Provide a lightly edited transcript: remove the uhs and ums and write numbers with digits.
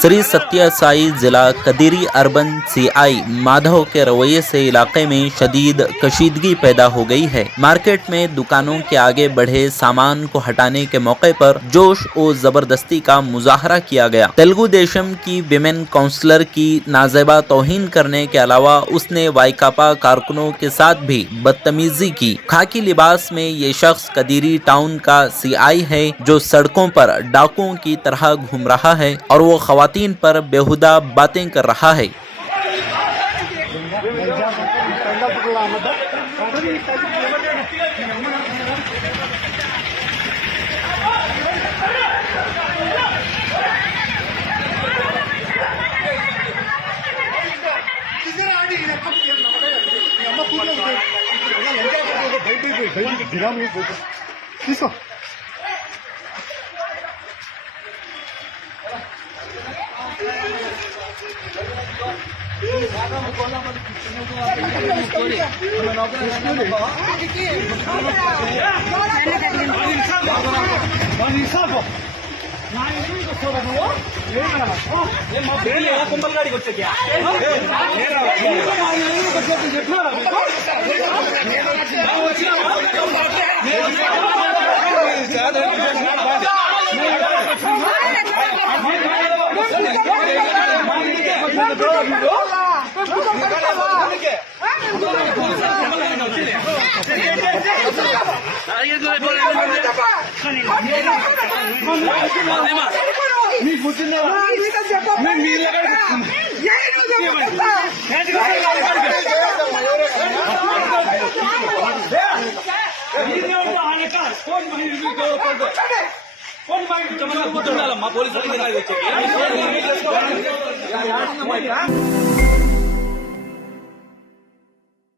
श्री सत्य साई जिला कदीरी अर्बन सीआई माधव के रवैये से इलाके में शदीद कशीदगी पैदा हो गई है। मार्केट में दुकानों के आगे बढ़े सामान को हटाने के मौके पर जोश और जबरदस्ती का मुजाहरा किया गया। तेलुगु देशम की विमेन काउंसलर की नाजेबा तौहीन करने के अलावा उसने वाईकापा कारकुनों के साथ भी बदतमीजी की। खाकी लिबास में ये शख्स कदीरी टाउन का सीआई है जो सड़कों पर डाकुओं की तरह घूम रहा है और वो खवातीन पर बेहुदा बातें कर रहा है। పోలీసులు